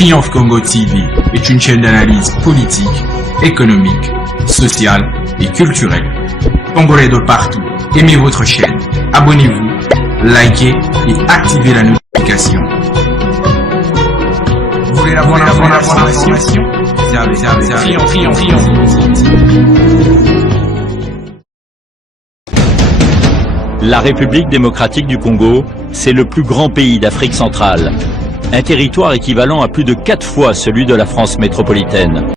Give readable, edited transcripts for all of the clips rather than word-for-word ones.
Triomphe Congo TV est une chaîne d'analyse politique, économique, sociale et culturelle. Congolais de partout, aimez votre chaîne, abonnez-vous, likez et activez la notification. Vous voulez la bonne information? La République démocratique du Congo, c'est le plus grand pays d'Afrique centrale. Un territoire équivalent à plus de 4 fois celui de la France métropolitaine.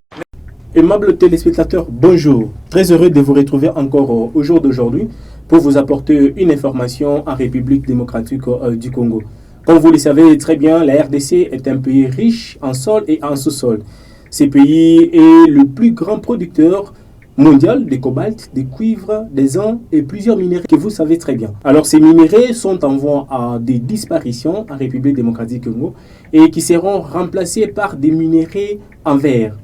Aimables téléspectateurs, bonjour. Très heureux de vous retrouver encore au jour d'aujourd'hui pour vous apporter une information en République démocratique du Congo. Comme vous le savez très bien, la RDC est un pays riche en sol et en sous-sol. Ce pays est le plus grand producteur mondial de cobalt, de cuivre, des zinc et plusieurs minéraux que vous savez très bien. Alors ces minéraux sont en voie à des disparitions en République démocratique du Congo et qui seront remplacés par des minéraux en verre.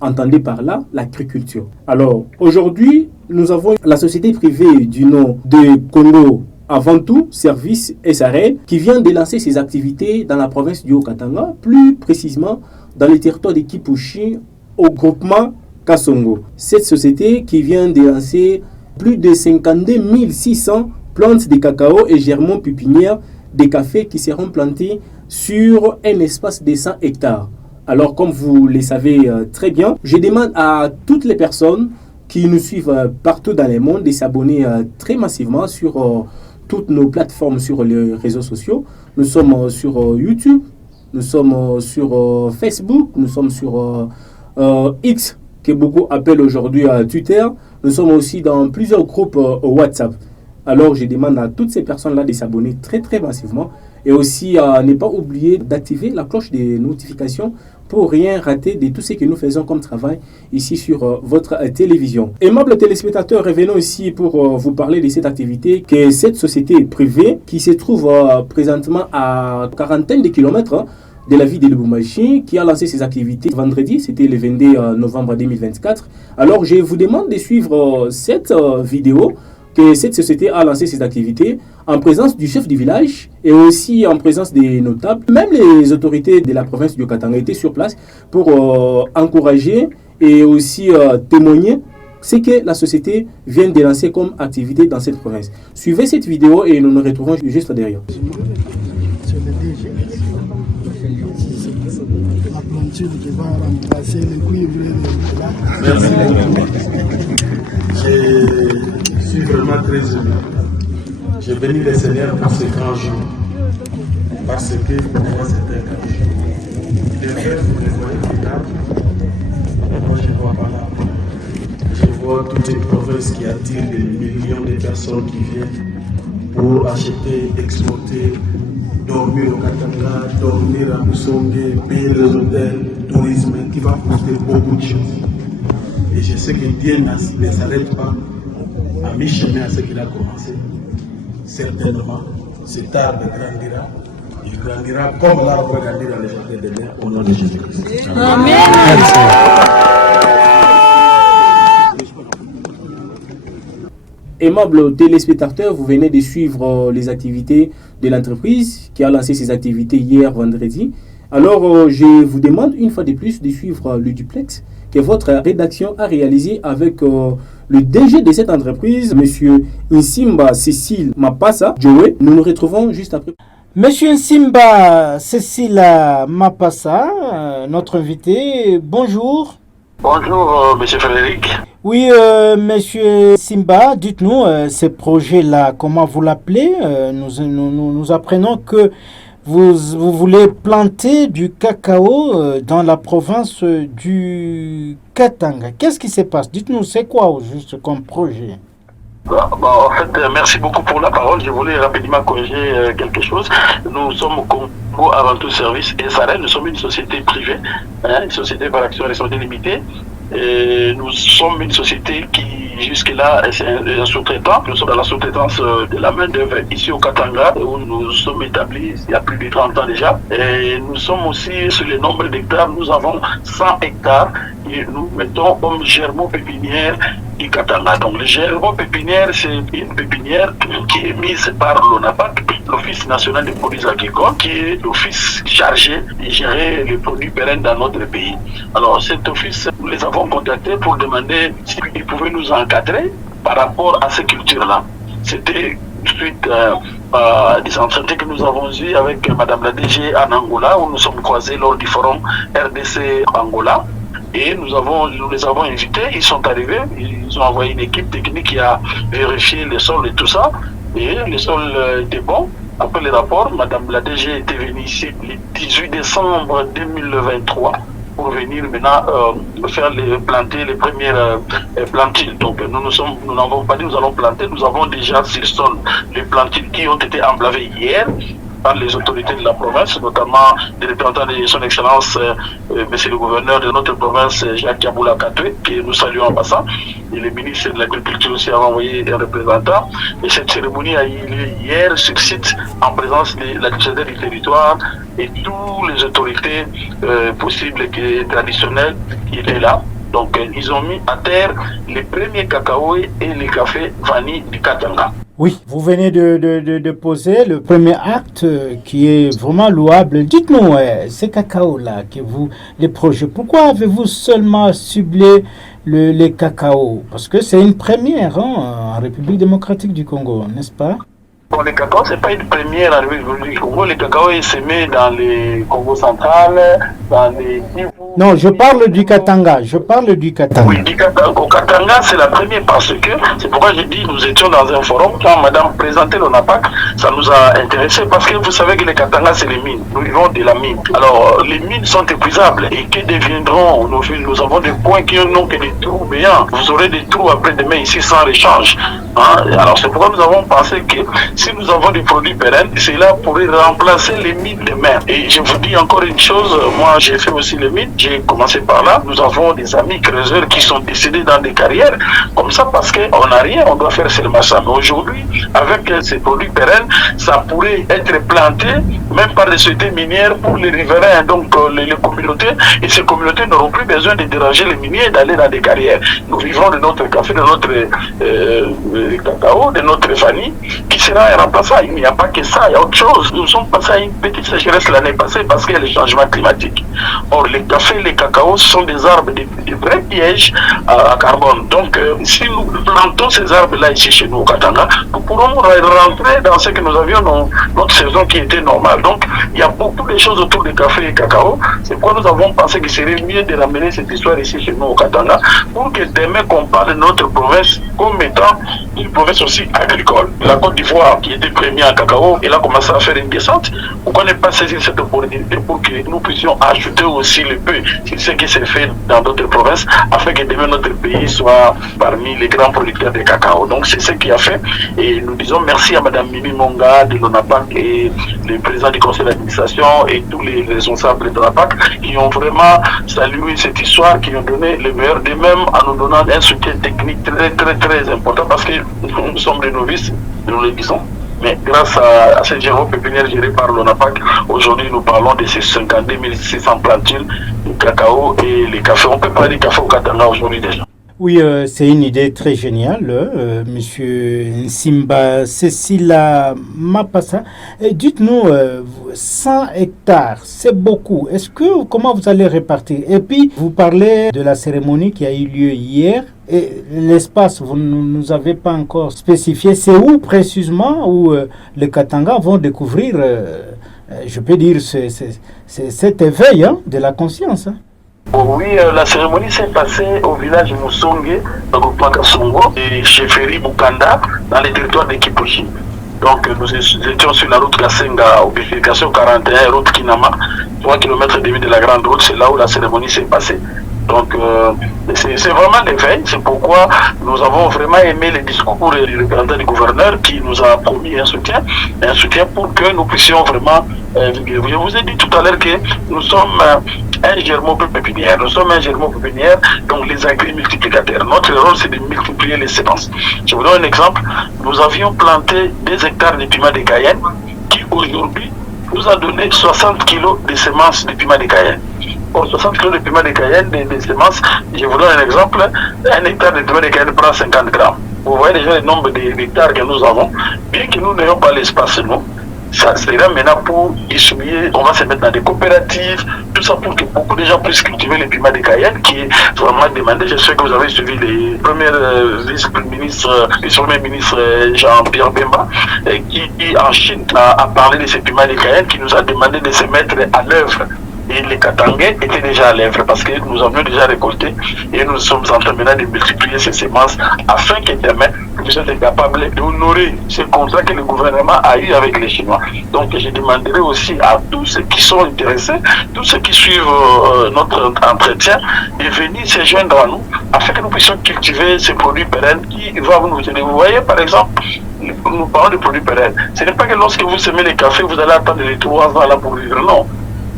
Entendez par là l'agriculture. Alors aujourd'hui, nous avons la société privée du nom de Congo Avant Tout Service SARL qui vient de lancer ses activités dans la province du Haut-Katanga, plus précisément dans le territoire de Kipushi au groupement Kasongo. Cette société qui vient de lancer plus de 52 600 plantes de cacao et germons pépinières de café qui seront plantées sur un espace de 100 hectares. Alors comme vous le savez très bien, je demande à toutes les personnes qui nous suivent partout dans le monde de s'abonner très massivement sur toutes nos plateformes sur les réseaux sociaux. Nous sommes sur YouTube, nous sommes sur Facebook, nous sommes sur X, que beaucoup appellent aujourd'hui Twitter. Nous sommes aussi dans plusieurs groupes WhatsApp. Alors je demande à toutes ces personnes-là de s'abonner très massivement et aussi ne pas oublier d'activer la cloche des notifications pour rien rater de tout ce que nous faisons comme travail ici sur votre télévision. Aimables téléspectateurs, revenons ici pour vous parler de cette activité que cette société privée qui se trouve présentement à quarantaine de kilomètres de la ville de Lubumbashi, qui a lancé ses activités vendredi, c'était le 22 novembre 2024. Alors je vous demande de suivre cette vidéo que cette société a lancé ses activités en présence du chef du village et aussi en présence des notables. Même les autorités de la province du Katanga étaient sur place pour encourager et aussi témoigner ce que la société vient de lancer comme activité dans cette province. Suivez cette vidéo et nous nous retrouvons juste derrière. Qui va remplacer le cuivre. Je suis vraiment très heureux. J'ai béni le Seigneur pour ce grand jour. Parce que pour moi c'est un grand jour. Les rêves, vous les voyez là. Moi je ne vois pas là. Je vois toute une province qui attire des millions de personnes qui viennent pour acheter, exporter, dormir au Katanga, dormir à Moussongue, payer les hôtels, tourisme, qui va coûter beaucoup de choses. Et je sais que Dieu ne s'arrête pas à mi-chemin à ce qu'il a commencé. Certainement, cet arbre grandira. Il grandira comme l'arbre grandit dans les jardins de l'air au nom de Jésus-Christ. Amen. Aimables téléspectateurs, vous venez de suivre les activités de l'entreprise qui a lancé ses activités hier vendredi. Alors, je vous demande une fois de plus de suivre le duplex que votre rédaction a réalisé avec le DG de cette entreprise, M. Nsimba Cécile Mapassa Joé. Nous nous retrouvons juste après. Monsieur Nsimba Cécile Mapassa, notre invité, bonjour. Bonjour, monsieur Frédéric. Oui, monsieur Simba, dites-nous, ce projet-là, comment vous l'appelez? Nous apprenons que vous voulez planter du cacao dans la province du Katanga. Qu'est-ce qui se passe? Dites-nous, c'est quoi juste comme projet? En fait, merci beaucoup pour la parole. Je voulais rapidement corriger quelque chose. Nous sommes au Congo Avant Tout Service SARL. Nous sommes une société privée, une société par action et responsabilité limitée. Et nous sommes une société qui, jusque-là, est un sous-traitant. Nous sommes dans la sous-traitance de la main-d'œuvre ici au Katanga, où nous sommes établis il y a plus de 30 ans déjà. Et nous sommes aussi sur le nombre d'hectares. Nous avons 100 hectares et nous mettons comme germons pépinières du Katanga. Donc le GRO pépinière, c'est une pépinière qui est mise par l'ONAPAC, l'Office national des produits agricoles, qui est l'office chargé de gérer les produits pérennes dans notre pays. Alors cet office, nous les avons contactés pour demander s'ils pouvaient nous encadrer par rapport à ces cultures-là. C'était suite à des entretiens que nous avons eus avec Madame la DG en Angola, où nous sommes croisés lors du forum RDC Angola. Et nous les avons invités, ils sont arrivés, ils ont envoyé une équipe technique qui a vérifié les sols et tout ça. Et les sols étaient bons. Après le rapport, Madame la DG était venue ici le 18 décembre 2023 pour venir maintenant planter les premières plantules. Donc nous n'avons pas dit nous allons planter, nous avons déjà sur le sol les plantules qui ont été emblavées hier par les autorités de la province, notamment les représentants de son Excellence, Monsieur le gouverneur de notre province, Jacques Yaboula Katoué, que nous saluons en passant, et le ministre de l'Agriculture aussi a envoyé un représentant. Et cette cérémonie a eu lieu hier sur site en présence de l'administrateur du territoire et toutes les autorités possibles et traditionnelles qui étaient là. Donc ils ont mis à terre les premiers cacao et les cafés vanille du Katanga. Oui, vous venez de poser le premier acte qui est vraiment louable. Dites-nous, ces cacao-là, les projets, pourquoi avez-vous seulement ciblé les cacao? Parce que c'est une première en République démocratique du Congo, n'est-ce pas? Bon, le cacao, ce n'est pas une première en République du Congo. Le cacao est semé dans les Congo central, dans les... Non, je parle du Katanga. Oui, au Katanga, c'est la première parce que, c'est pourquoi j'ai dit, nous étions dans un forum, quand madame présentait l'ONAPAC, ça nous a intéressés parce que vous savez que le Katanga, c'est les mines. Nous vivons de la mine. Alors, les mines sont épuisables. Et que deviendront nos villes? Nous avons des points qui n'ont que des trous béants. Vous aurez des trous après-demain ici sans échange. Alors, c'est pourquoi nous avons pensé que si nous avons des produits pérennes, cela pourrait remplacer les mines de mer. Et je vous dis encore une chose, moi, j'ai fait aussi les mines. J'ai commencé par là. Nous avons des amis creuseurs qui sont décédés dans des carrières comme ça parce qu'on n'a rien, on doit faire seulement ça. Mais aujourd'hui, avec ces produits pérennes, ça pourrait être planté même par les sociétés minières pour les riverains, donc les communautés. Et ces communautés n'auront plus besoin de déranger les miniers d'aller dans des carrières. Nous vivons de notre café, de notre cacao, de notre vanille qui sera remplaçant. Il n'y a pas que ça, il y a autre chose. Nous sommes passés à une petite sécheresse l'année passée parce qu'il y a les changements climatiques. Or, les cafés, les cacao sont des arbres, des vrais pièges à carbone. Donc, si nous plantons ces arbres-là ici chez nous au Katanga, nous pourrons rentrer dans ce que nous avions notre saison qui était normale. Donc, il y a beaucoup de choses autour du café et cacao. C'est pourquoi nous avons pensé qu'il serait mieux de ramener cette histoire ici chez nous au Katanga pour que demain qu'on parle de notre province comme étant une province aussi agricole. La Côte d'Ivoire, qui était première en cacao, elle a commencé à faire une descente. Pourquoi ne pas saisir cette opportunité pour que nous puissions ajouter aussi le peu sur ce qui s'est fait dans d'autres provinces afin que demain notre pays soit parmi les grands producteurs de cacao. Donc c'est ce qui a fait et nous disons merci à Madame Mimi Monga de l'ONAPAC et le président du conseil d'administration et tous les responsables de l'ONAPAC qui ont vraiment salué cette histoire, qui ont donné le meilleur d'eux-mêmes en nous donnant un soutien technique très très très important parce que nous sommes des novices, nous le disons. Mais grâce à cette GRO pépinière gérée par l'ONAPAC, aujourd'hui nous parlons de ces 52 600 plantules de cacao et les cafés. On peut parler de café au Katanga aujourd'hui déjà. Oui, c'est une idée très géniale, Monsieur Nsimba Cécile Mapassa. Dites-nous, 100 hectares, c'est beaucoup. Comment vous allez répartir? Et puis, vous parlez de la cérémonie qui a eu lieu hier. Et l'espace, vous ne nous avez pas encore spécifié. C'est où précisément où les Katanga vont découvrir, je peux dire, cet éveil de la conscience. Oui, la cérémonie s'est passée au village Moussongue, dans le groupe Kassongo, et chez Ferry Bukanda, dans les territoires de Kipushi. Donc nous étions sur la route Kassenga, au bifurcation 41, route Kinama, 3 km de la grande route, c'est là où la cérémonie s'est passée. Donc c'est vraiment l'éveil, c'est pourquoi nous avons vraiment aimé les discours du représentant du gouverneur qui nous a promis un soutien pour que nous puissions vraiment je vous ai dit tout à l'heure que nous sommes un germeau pépinière, donc les agri-multiplicateurs. Notre rôle c'est de multiplier les sémences. Je vous donne un exemple, nous avions planté 2 hectares de piment de Cayenne qui aujourd'hui nous a donné 60 kilos de semences de piment de Cayenne. pour 60 kg de piment de Cayenne, des semences, je vous donne un exemple, un hectare de piment de Cayenne prend 50 grammes. Vous voyez déjà le nombre d'hectares que nous avons, bien que nous n'ayons pas l'espace, nous. Ça sera maintenant pour distribuer, on va se mettre dans des coopératives, tout ça pour que beaucoup de gens puissent cultiver les piments de Cayenne qui est vraiment demandé. Je sais que vous avez suivi les premiers vice-ministres, le premier ministre Jean-Pierre Bemba, qui en Chine a parlé de ces piments de Cayenne, qui nous a demandé de se mettre à l'œuvre. Et les Katangais étaient déjà à l'œuvre parce que nous avions déjà récolté et nous sommes en train maintenant de multiplier ces semences afin que demain nous soyons capables d'honorer ce contrat que le gouvernement a eu avec les Chinois. Donc je demanderai aussi à tous ceux qui sont intéressés, tous ceux qui suivent notre entretien, de venir se joindre à nous afin que nous puissions cultiver ces produits pérennes qui vont nous aider. Vous voyez par exemple, nous parlons de produits pérennes. Ce n'est pas que lorsque vous semez les cafés, vous allez attendre les 3 ans là pour vivre, non.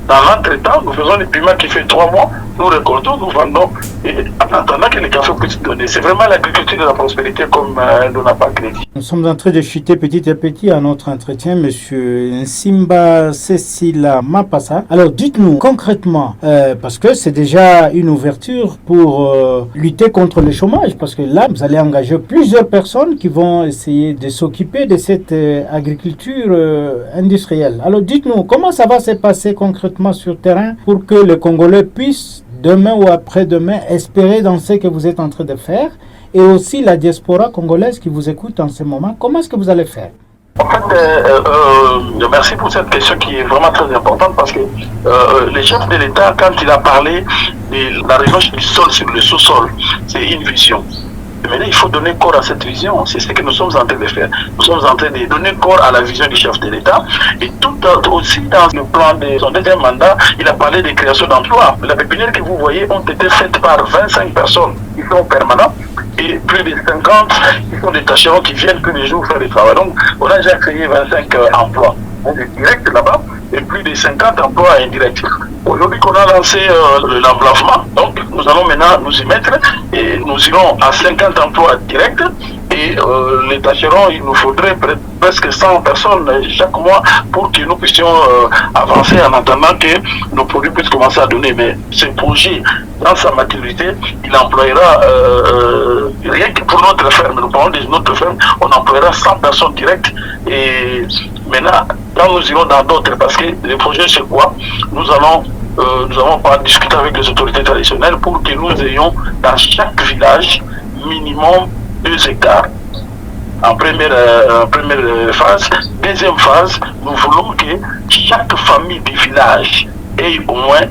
Dans l'entretemps, nous faisons des piments qui fait 3 mois, nous récoltons, nous vendons, et en attendant que les cafés puissent donner. C'est vraiment l'agriculture de la prospérité comme on n'a pas créé. Nous sommes en train de chuter petit à petit à notre entretien, Monsieur Nsimba Cécile Mapassa. Alors dites-nous concrètement, parce que c'est déjà une ouverture pour lutter contre le chômage, parce que là, vous allez engager plusieurs personnes qui vont essayer de s'occuper de cette agriculture industrielle. Alors dites-nous, comment ça va se passer concrètement sur le terrain pour que le Congolais puisse demain ou après-demain espérer dans ce que vous êtes en train de faire, et aussi la diaspora congolaise qui vous écoute en ce moment. Comment est-ce que vous allez faire? En fait, merci pour cette question qui est vraiment très importante parce que le chef de l'État, quand il a parlé de la revanche du sol sur le sous-sol, c'est une vision. Maintenant, il faut donner corps à cette vision. C'est ce que nous sommes en train de faire. Nous sommes en train de donner corps à la vision du chef de l'État. Et tout aussi dans le plan de son deuxième mandat, il a parlé de création d'emplois. La pépinière que vous voyez ont été faites par 25 personnes qui sont permanents et plus de 50 qui sont des tâcherons qui viennent tous les jours faire le travail. Donc, on a déjà créé 25 emplois directs là-bas et plus de 50 emplois indirects. Aujourd'hui qu'on a lancé l'emblavement, donc nous allons maintenant nous y mettre et nous irons à 50 emplois directs et les tâcherons, il nous faudrait presque 100 personnes chaque mois pour que nous puissions avancer en attendant que nos produits puissent commencer à donner. Mais ce projet, dans sa maturité, il employera rien que pour notre ferme, nous parlons de notre ferme, on employera 100 personnes directes et maintenant, quand nous irons dans d'autres, parce que le projet c'est quoi? Nous allons pas discuter avec les autorités traditionnelles pour que nous ayons dans chaque village minimum 2 hectares. En première phase. Deuxième phase, nous voulons que chaque famille du village ait au moins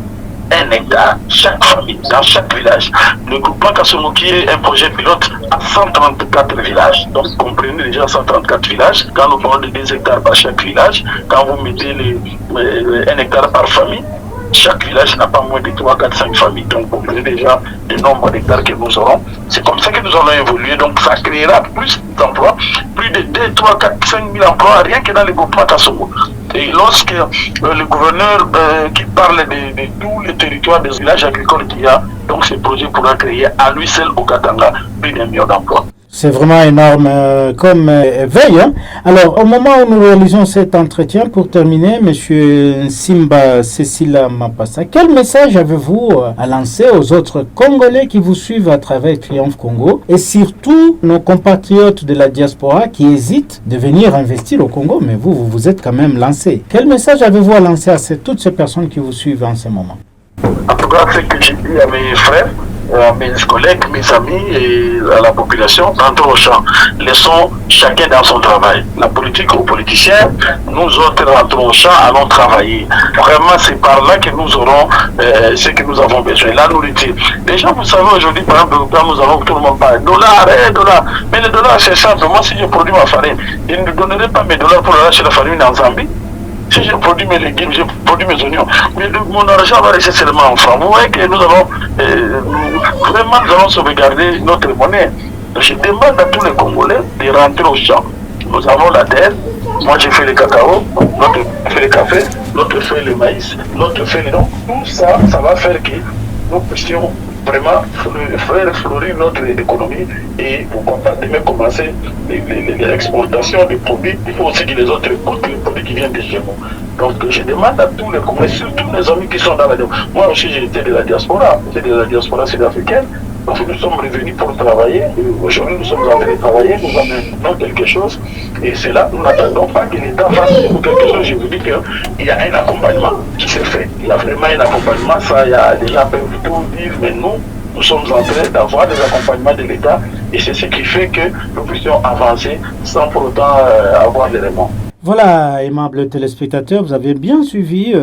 1 hectare, chaque famille, dans chaque village. Le groupement Kassomoki est un projet pilote à 134 villages. Donc, comprenez déjà 134 villages. Quand nous parlons de 2 hectares par chaque village, quand vous mettez 1 hectare par famille, chaque village n'a pas moins de 3, 4, 5 familles. Donc, vous voyez déjà le nombre d'hectares que nous aurons. C'est comme ça que nous allons évoluer. Donc, ça créera plus d'emplois, plus de 2, 3, 4, 5 000 emplois, rien que dans les groupements Kassomo. Et lorsque le gouverneur qui parle de tous les territoires des villages agricoles qu'il y a, donc ce projet pourra créer à lui seul au Katanga plus d'1 million d'emplois. C'est vraiment énorme comme veille. Hein. Alors, au moment où nous réalisons cet entretien, pour terminer, M. Nsimba Cécile Mapassa, quel message avez-vous à lancer aux autres Congolais qui vous suivent à travers Triomphe Congo et surtout nos compatriotes de la diaspora qui hésitent de venir investir au Congo, mais vous êtes quand même lancé. Quel message avez-vous à lancer à toutes ces personnes qui vous suivent en ce moment? En tout cas, ce que j'ai dit à mes frères, à mes collègues, mes amis et à la population, rentrons au champ. Laissons chacun dans son travail. La politique aux politiciens, nous autres rentrons au champ, allons travailler. Vraiment, c'est par là que nous aurons ce que nous avons besoin. La nourriture. Déjà, vous savez, aujourd'hui, par exemple, quand nous avons tout le monde parle dollar. Mais le dollar, c'est simple. Moi, si je produis ma farine, je ne donnerai pas mes dollars pour aller acheter la farine en Zambie. Si je produis mes légumes, je produis mes oignons, mais mon argent va rester seulement en francs. Vous voyez que nous allons sauvegarder notre monnaie. Je demande à tous les Congolais de rentrer au champ. Nous avons la terre, moi j'ai fait le cacao, l'autre fait le café, l'autre fait le maïs, l'autre fait le nom. Tout ça, ça va faire que nous puissions vraiment faire fleurir notre économie et pourquoi pas demain commencer les exportations des produits. Il faut aussi que les autres écoutent les produits qui viennent de chez nous. Donc je demande à tous les commerçants, surtout les amis qui sont dans la diaspora. Moi aussi j'étais de la diaspora, j'étais de la diaspora sud-africaine. Donc nous sommes revenus pour travailler. Aujourd'hui nous sommes en train de travailler, nous amenons quelque chose. Et c'est là, nous n'attendons pas que l'État fasse quelque chose. Je vous dis qu'il y a un accompagnement qui s'est fait. Il y a vraiment un accompagnement. Ça, il y a des gens peuvent tout dire, mais nous sommes en train d'avoir des accompagnements de l'État. Et c'est ce qui fait que nous puissions avancer sans pour autant avoir d'éléments. Voilà, aimables téléspectateurs, vous avez bien suivi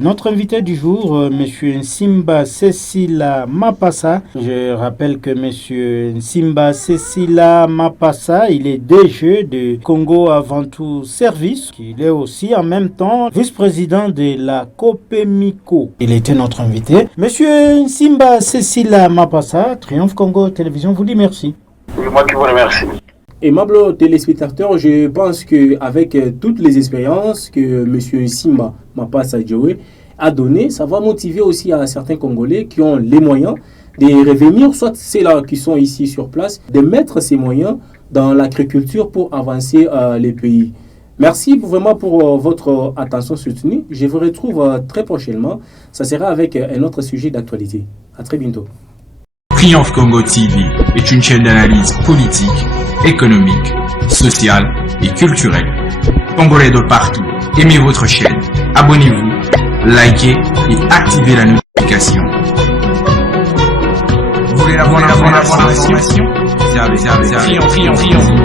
notre invité du jour, Monsieur Nsimba Cécila Mapassa. Je rappelle que Monsieur Nsimba Cécila Mapassa, il est DG de Congo Avant Tout Service. Il est aussi en même temps vice-président de la COPEMICO. Il était notre invité. Monsieur Nsimba Cécila Mapassa, Triomphe Congo Télévision vous dit merci. Oui, moi qui vous remercie. Aimables téléspectateurs, je pense qu'avec toutes les expériences que M. Nsimba Mapassa Djawé a données, ça va motiver aussi à certains Congolais qui ont les moyens de revenir, soit ceux-là qui sont ici sur place, de mettre ces moyens dans l'agriculture pour avancer les pays. Merci vraiment pour votre attention soutenue. Je vous retrouve très prochainement. Ça sera avec un autre sujet d'actualité. À très bientôt. Triomphe Congo TV est une chaîne d'analyse politique, économique, sociale et culturelle. Congolais de partout, aimez votre chaîne, abonnez-vous, likez et activez la notification. Vous voulez avoir l'information? Triomphe.